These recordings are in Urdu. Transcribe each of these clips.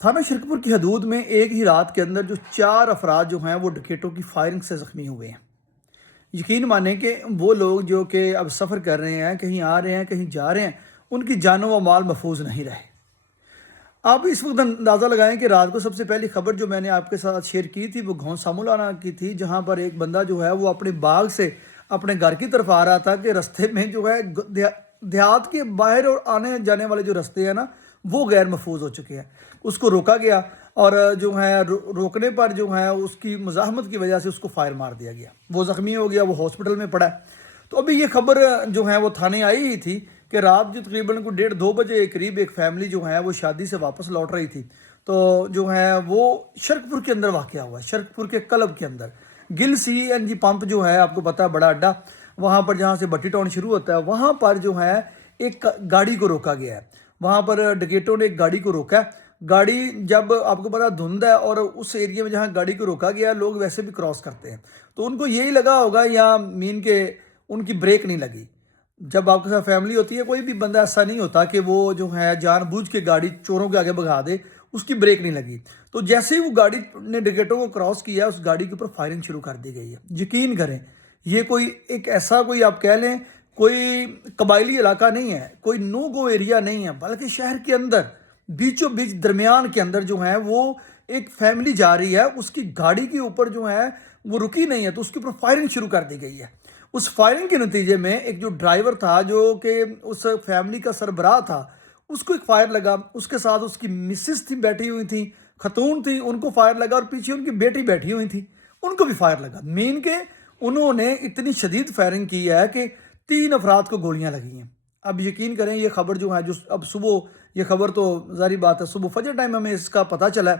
تھانہ شرکپور کی حدود میں ایک ہی رات کے اندر جو 4 افراد جو ہیں وہ ڈکیٹوں کی فائرنگ سے زخمی ہوئے ہیں۔ یقین مانیں کہ وہ لوگ جو کہ اب سفر کر رہے ہیں، کہیں آ رہے ہیں، کہیں جا رہے ہیں، ان کی جانوں و مال محفوظ نہیں رہے۔ آپ اس وقت اندازہ لگائیں کہ رات کو سب سے پہلی خبر جو میں نے آپ کے ساتھ شیئر کی تھی وہ گھون سامولانا کی تھی، جہاں پر ایک بندہ جو ہے وہ اپنے باغ سے اپنے گھر کی طرف آ رہا تھا کہ رستے میں جو ہے دیہات کے باہر اور آنے جانے والے جو رستے ہیں نا وہ غیر محفوظ ہو چکے ہیں۔ اس کو روکا گیا اور جو ہے روکنے پر جو ہے اس کی مزاحمت کی وجہ سے اس کو فائر مار دیا گیا، وہ زخمی ہو گیا، وہ ہاسپٹل میں پڑا ہے۔ تو ابھی یہ خبر جو ہے وہ تھانے آئی ہی تھی کہ رات جو تقریباً کو 1:30-2 بجے قریب ایک فیملی جو ہے وہ شادی سے واپس لوٹ رہی تھی، تو جو ہے وہ شرکپور کے اندر واقع ہوا ہے، شرکپور کے کلب کے اندر گل CNG پمپ جو ہے آپ کو پتہ ہے بڑا اڈا، وہاں پر جہاں سے بٹی ٹاؤن شروع ہوتا ہے وہاں پر جو ہے ایک گاڑی کو روکا گیا ہے۔ وہاں پر ڈکیٹوں نے ایک گاڑی کو روکا ہے۔ گاڑی جب آپ کو پتا دھند ہے اور اس ایریا میں جہاں گاڑی کو روکا گیا لوگ ویسے بھی کراس کرتے ہیں، تو ان کو یہی لگا ہوگا یا مین کہ ان کی بریک نہیں لگی۔ جب آپ کے ساتھ فیملی ہوتی ہے کوئی بھی بندہ ایسا نہیں ہوتا کہ وہ جو ہے جان بوجھ کے گاڑی چوروں کے آگے بھگا دے، اس کی بریک نہیں لگی۔ تو جیسے ہی وہ گاڑی نے ڈکیٹوں کو کراس کیا اس گاڑی کے اوپر فائرنگ شروع کر دی گئی ہے۔ یقین کریں یہ کوئی ایک ایسا کوئی آپ کہہ لیں کوئی قبائلی علاقہ نہیں ہے، کوئی نو گو ایریا نہیں ہے، بلکہ شہر کے اندر بیچوں بیچ درمیان کے اندر جو ہے وہ ایک فیملی جا رہی ہے، اس کی گاڑی کے اوپر جو ہے وہ رکی نہیں ہے تو اس کے اوپر فائرنگ شروع کر دی گئی ہے۔ اس فائرنگ کے نتیجے میں ایک جو ڈرائیور تھا جو کہ اس فیملی کا سربراہ تھا اس کو ایک فائر لگا، اس کے ساتھ اس کی مسز تھی بیٹھی ہوئی تھی، خاتون تھی، ان کو فائر لگا، اور پیچھے ان کی بیٹی بیٹھی ہوئی تھی ان کو بھی فائر لگا۔ مین کہ انہوں نے اتنی شدید فائرنگ کی ہے کہ 3 افراد کو گولیاں لگی ہیں۔ اب یقین کریں یہ خبر جو ہے جو اب صبح یہ خبر تو ظاہری بات ہے صبح فجر ٹائم ہمیں اس کا پتہ چلا ہے،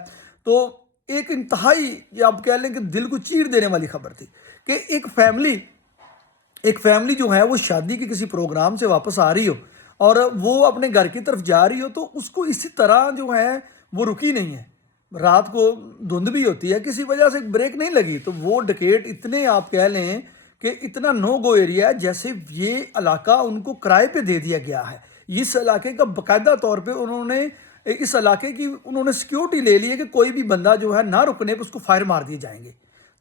تو ایک انتہائی یا آپ کہہ لیں کہ دل کو چیر دینے والی خبر تھی کہ ایک فیملی جو ہے وہ شادی کے کسی پروگرام سے واپس آ رہی ہو اور وہ اپنے گھر کی طرف جا رہی ہو، تو اس کو اسی طرح جو ہے وہ رکی نہیں ہے۔ رات کو دھند بھی ہوتی ہے، کسی وجہ سے بریک نہیں لگی، تو وہ ڈکیٹ اتنے آپ کہہ لیں کہ اتنا نو گو ایریا ہے جیسے یہ علاقہ ان کو کرائے پہ دے دیا گیا ہے۔ اس علاقے کا باقاعدہ طور پہ انہوں نے اس علاقے کی سیکیورٹی لے لی ہے کہ کوئی بھی بندہ جو ہے نہ رکنے پہ اس کو فائر مار دیے جائیں گے۔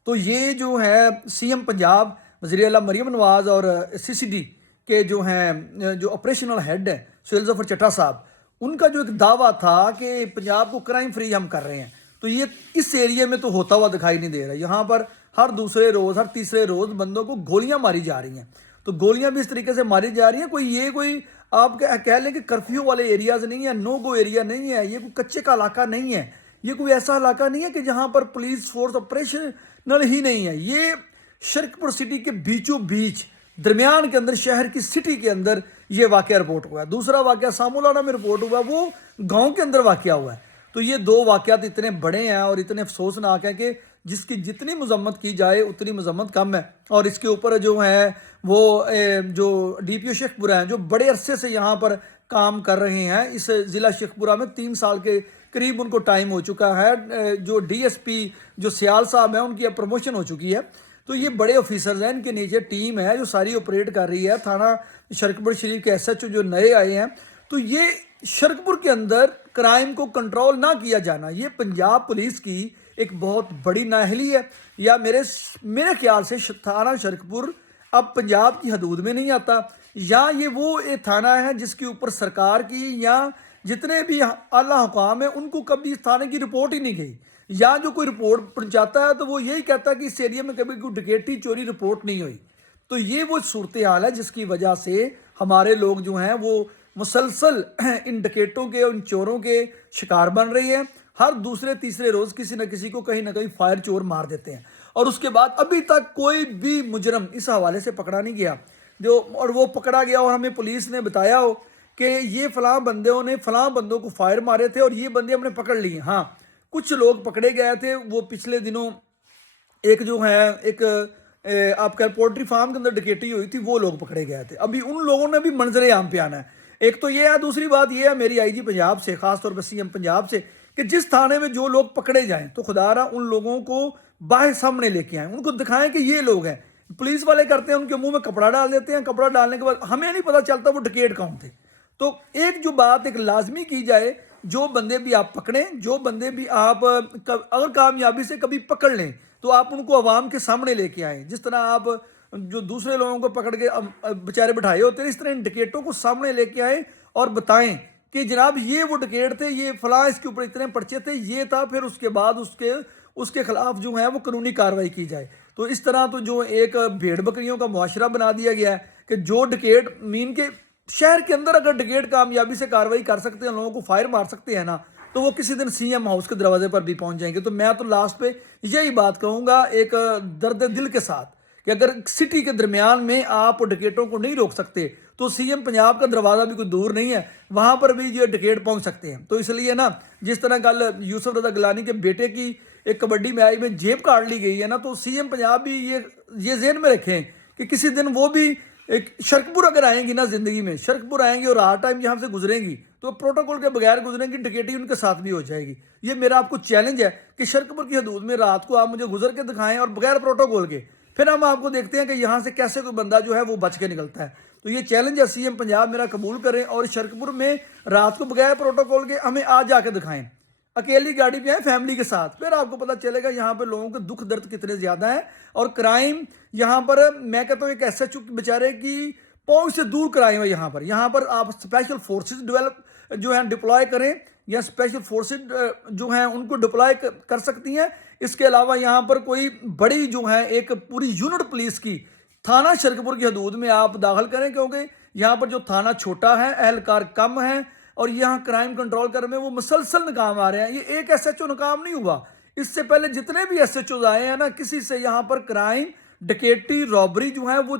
تو یہ جو ہے CM پنجاب وزیر اعلیٰ مریم نواز اور CCD کے جو ہیں جو آپریشنل ہیڈ ہیں سہیل ظفر چٹھا صاحب، ان کا جو ایک دعویٰ تھا کہ پنجاب کو کرائم فری ہم کر رہے ہیں، تو یہ اس ایریے میں تو ہوتا ہوا دکھائی نہیں دے رہا۔ یہاں پر ہر دوسرے روز ہر تیسرے روز بندوں کو گولیاں ماری جا رہی ہیں، تو گولیاں بھی اس طریقے سے ماری جا رہی ہیں۔ کوئی آپ کہہ لیں کہ کرفیو والے ایریاز نہیں ہیں، نو گو ایریا نہیں ہے، یہ کوئی کچے کا علاقہ نہیں ہے، یہ کوئی ایسا علاقہ نہیں ہے کہ جہاں پر پولیس فورس آپریشنل ہی نہیں ہے۔ یہ شرکپور سٹی کے بیچوں بیچ درمیان کے اندر شہر کی سٹی کے اندر یہ واقعہ رپورٹ ہوا ہے۔ دوسرا واقعہ سامولانا میں رپورٹ ہوا، وہ گاؤں کے اندر واقعہ ہوا ہے۔ تو یہ 2 واقعات اتنے بڑے ہیں اور اتنے افسوسناک ہیں کہ جس کی جتنی مذمت کی جائے اتنی مذمت کم ہے۔ اور اس کے اوپر جو ہے وہ جو DPO شیخپورہ ہیں جو بڑے عرصے سے یہاں پر کام کر رہے ہیں، اس ضلع شیخپورہ میں 3 سال کے قریب ان کو ٹائم ہو چکا ہے۔ جو DSP جو سیال صاحب ہیں ان کی اب پروموشن ہو چکی ہے، تو یہ بڑے آفیسرز ہیں، ان کے نیچے ٹیم ہے جو ساری آپریٹ کر رہی ہے۔ تھانہ شرکپور شریف کے SHO جو نئے آئے ہیں، تو یہ شرکپور کے اندر کرائم کو کنٹرول نہ کیا جانا یہ پنجاب پولیس کی ایک بہت بڑی نااہلی ہے، یا میرے خیال سے تھانہ شرکپور اب پنجاب کی حدود میں نہیں آتا، یا یہ وہ ایک تھانہ ہے جس کے اوپر سرکار کی یا جتنے بھی اعلیٰ حکام ہیں ان کو کبھی اس تھانے کی رپورٹ ہی نہیں گئی، یا جو کوئی رپورٹ پہنچاتا ہے تو وہ یہی کہتا ہے کہ اس ایریا میں کبھی کوئی ڈکیٹی چوری رپورٹ نہیں ہوئی۔ تو یہ وہ صورتحال ہے جس کی وجہ سے ہمارے لوگ جو ہیں وہ مسلسل ان ڈکیٹوں کے ان چوروں کے شکار بن رہی ہیں۔ ہر دوسرے تیسرے روز کسی نہ کسی کو کہیں نہ کہیں فائر چور مار دیتے ہیں، اور اس کے بعد ابھی تک کوئی بھی مجرم اس حوالے سے پکڑا نہیں گیا، اور وہ پکڑا گیا اور ہمیں پولیس نے بتایا ہو کہ یہ فلاں بندوں نے فلاں بندوں کو فائر مارے تھے اور یہ بندے ہم نے پکڑ لیے۔ ہاں کچھ لوگ پکڑے گئے تھے، وہ پچھلے دنوں ایک جو ہے ایک آپ کا پولٹری فارم کے اندر ڈکیٹی ہوئی تھی، وہ لوگ پکڑے گئے تھے۔ ابھی ان لوگوں نے بھی منظر عام پہ آنا ہے۔ ایک تو یہ ہے، دوسری بات یہ ہے میری IG پنجاب سے، خاص طور پر CM پنجاب سے، کہ جس تھانے میں جو لوگ پکڑے جائیں تو خدا رہا ان لوگوں کو باہر سامنے لے کے آئیں، ان کو دکھائیں کہ یہ لوگ ہیں۔ پولیس والے کرتے ہیں ان کے منہ میں کپڑا ڈال دیتے ہیں، کپڑا ڈالنے کے بعد ہمیں نہیں پتہ چلتا وہ ڈکیٹ کون تھے۔ تو ایک جو بات ایک لازمی کی جائے جو بندے بھی آپ پکڑیں، جو بندے بھی آپ اگر کامیابی سے کبھی پکڑ لیں تو آپ ان کو عوام کے سامنے لے کے آئیں، جس طرح آپ جو دوسرے لوگوں کو پکڑ کے بیچارے بٹھائے ہوتے ہیں، اس طرح ان ڈکیٹوں کو سامنے لے کے آئیں اور بتائیں کہ جناب یہ وہ ڈکیٹ تھے، یہ فلاں اس کے اوپر اتنے پرچے تھے، یہ تھا، پھر اس کے بعد اس کے خلاف جو ہے وہ قانونی کارروائی کی جائے۔ تو اس طرح تو جو ایک بھیڑ بکریوں کا معاشرہ بنا دیا گیا ہے کہ جو ڈکیٹ مین کے شہر کے اندر اگر ڈکیٹ کامیابی سے کارروائی کر سکتے ہیں، لوگوں کو فائر مار سکتے ہیں نا، تو وہ کسی دن سی ایم ہاؤس کے دروازے پر بھی پہنچ جائیں گے۔ تو میں تو لاسٹ پہ یہی بات کہوں گا ایک درد دل کے ساتھ کہ اگر سٹی کے درمیان میں آپ ڈکیٹوں کو نہیں روک سکتے تو سی ایم پنجاب کا دروازہ بھی کوئی دور نہیں ہے، وہاں پر بھی یہ ڈکیٹ پہنچ سکتے ہیں۔ تو اس لیے نا، جس طرح کل یوسف رضا گیلانی کے بیٹے کی ایک کبڈی میچ میں جیب کاٹ لی گئی ہے نا، تو سی ایم پنجاب بھی یہ ذہن میں رکھیں کہ کسی دن وہ بھی ایک شرکپور اگر آئیں گی نا، زندگی میں شرکپور آئیں گی اور رات ٹائم یہاں سے گزریں گی تو پروٹوکول کے بغیر گزریں گی، ڈکیٹی ان کے ساتھ بھی ہو جائے گی۔ یہ میرا آپ کو چیلنج ہے کہ شرکپور کی حدود میں رات کو آپ مجھے گزر کے دکھائیں اور بغیر پروٹوکول کے، پھر ہم آپ کو دیکھتے ہیں کہ یہاں سے کیسے کوئی بندہ جو ہے وہ بچ کے نکلتا ہے۔ تو یہ چیلنج ہے، سی ایم پنجاب میرا قبول کریں اور شرکپور میں رات کو بغیر پروٹوکول کے ہمیں آج جا کے دکھائیں، اکیلی گاڑی پہ آئیں فیملی کے ساتھ، پھر آپ کو پتہ چلے گا یہاں پہ لوگوں کے دکھ درد کتنے زیادہ ہیں اور کرائم یہاں پر، میں کہتا ہوں ایک ایس ایچ او بیچارے کی پہنچ سے دور کرائم ہے یہاں پر آپ اسپیشل فورسز جو ہیں ڈپلوائے کریں، یا اسپیشل فورسز جو ہیں ان کو ڈپلوائے کر سکتی ہیں۔ اس کے علاوہ یہاں پر کوئی بڑی جو ہے ایک پوری یونٹ پولیس کی تھانہ شرکپور کی حدود میں آپ داخل کریں، کیونکہ یہاں پر جو تھانہ چھوٹا ہے، اہلکار کم ہیں اور یہاں کرائم کنٹرول کرنے میں وہ مسلسل ناکام آ رہے ہیں۔ یہ ایک ایس ایچ او ناکام نہیں ہوا، اس سے پہلے جتنے بھی ایس ایچ اوز آئے ہیں نا، کسی سے یہاں پر کرائم، ڈکیٹی، رابری جو ہے وہ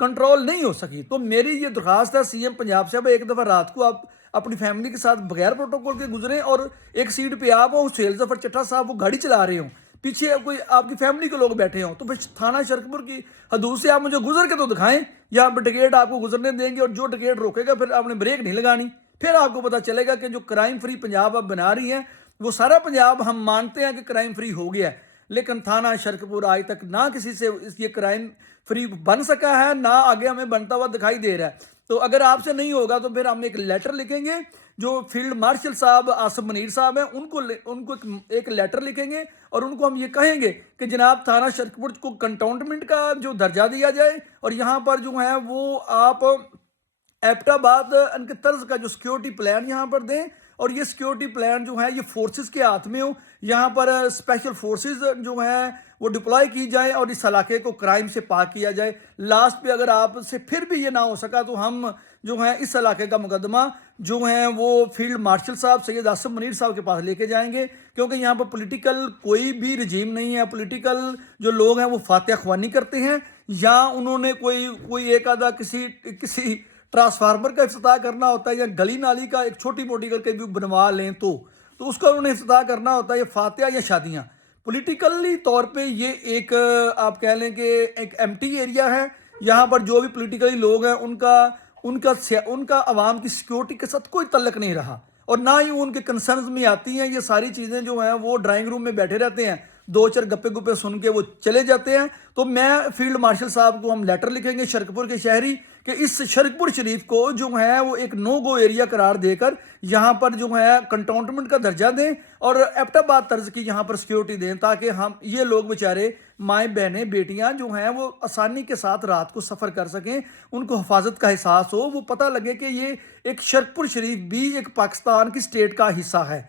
کنٹرول نہیں ہو سکی۔ تو میری یہ درخواست ہے سی ایم پنجاب سے، ایک دفعہ رات کو آپ اپنی فیملی کے ساتھ بغیر پروٹوکول کے گزریں اور ایک سیٹ پہ آپ ہوں، سہیل ظفر چٹھا صاحب وہ گاڑی چلا رہے ہوں، پیچھے کوئی آپ کی فیملی کے لوگ بیٹھے ہوں، تو پھر تھانہ شرکپور کی حدود سے آپ مجھے گزر کے تو دکھائیں، یہاں پہ ڈکیٹ آپ کو گزرنے دیں گے اور جو ڈکیٹ روکے گا پھر آپ نے بریک نہیں لگانی، پھر آپ کو پتہ چلے گا کہ جو کرائم فری پنجاب آپ بنا رہی ہیں وہ سارا پنجاب ہم مانتے ہیں کہ کرائم فری ہو گیا ہے، لیکن تھانہ شرکپور آج تک نہ کسی سے یہ کرائم فری بن سکا ہے، نہ آگے ہمیں بنتا ہوا دکھائی دے رہا ہے۔ تو اگر آپ سے نہیں ہوگا تو پھر ہم ایک لیٹر لکھیں گے، جو فیلڈ مارشل صاحب آصف منیر صاحب ہیں ان کو ایک لیٹر لکھیں گے اور ان کو ہم یہ کہیں گے کہ جناب تھانہ شرکپور کو کنٹونمنٹ کا جو درجہ دیا جائے اور یہاں پر جو ہے وہ آپ ایبٹ آباد ان کے طرز کا جو سیکیورٹی پلان یہاں پر دیں، اور یہ سیکیورٹی پلان جو ہے یہ فورسز کے ہاتھ میں ہو، یہاں پر اسپیشل فورسز جو ہیں وہ ڈپلائی کی جائیں اور اس علاقے کو کرائم سے پاک کیا جائے۔ لاسٹ پہ اگر آپ سے پھر بھی یہ نہ ہو سکا تو ہم جو ہیں اس علاقے کا مقدمہ جو ہیں وہ فیلڈ مارشل صاحب سید آصف منیر صاحب کے پاس لے کے جائیں گے، کیونکہ یہاں پر پولیٹیکل کوئی بھی رجیم نہیں ہے، پولیٹیکل جو لوگ ہیں وہ فاتح خوانی کرتے ہیں، یا انہوں نے کوئی ایک آدھا کسی ٹرانسفارمر کا افتتاح کرنا ہوتا ہے یا گلی نالی کا ایک چھوٹی موٹی کر کے بھی بنوا لیں تو اس کا انہوں نے افتتاح کرنا ہوتا ہے، یہ فاتحہ یا شادیاں۔ پولیٹیکلی طور پہ یہ ایک آپ کہہ لیں کہ ایک ایمٹی ایریا ہے، یہاں پر جو بھی پولیٹیکلی لوگ ہیں ان کا عوام کی سیکیورٹی کے ساتھ کوئی تعلق نہیں رہا اور نہ ہی ان کے کنسرنز میں آتی ہیں۔ یہ ساری چیزیں جو ہیں وہ ڈرائنگ روم میں بیٹھے رہتے ہیں، دو چار گپے گپے سن کے وہ چلے جاتے ہیں۔ تو میں فیلڈ مارشل صاحب کو ہم لیٹر لکھیں گے شرکپور کے شہری کہ اس شرکپور شریف کو جو ہے وہ ایک نو گو ایریا قرار دے کر یہاں پر جو ہے کنٹونمنٹ کا درجہ دیں اور ایبٹ آباد طرز کی یہاں پر سیکیورٹی دیں، تاکہ ہم یہ لوگ بیچارے مائیں بہنیں بیٹیاں جو ہیں وہ آسانی کے ساتھ رات کو سفر کر سکیں، ان کو حفاظت کا احساس ہو، وہ پتہ لگے کہ یہ ایک شرکپور شریف بھی ایک پاکستان کی سٹیٹ کا حصہ ہے۔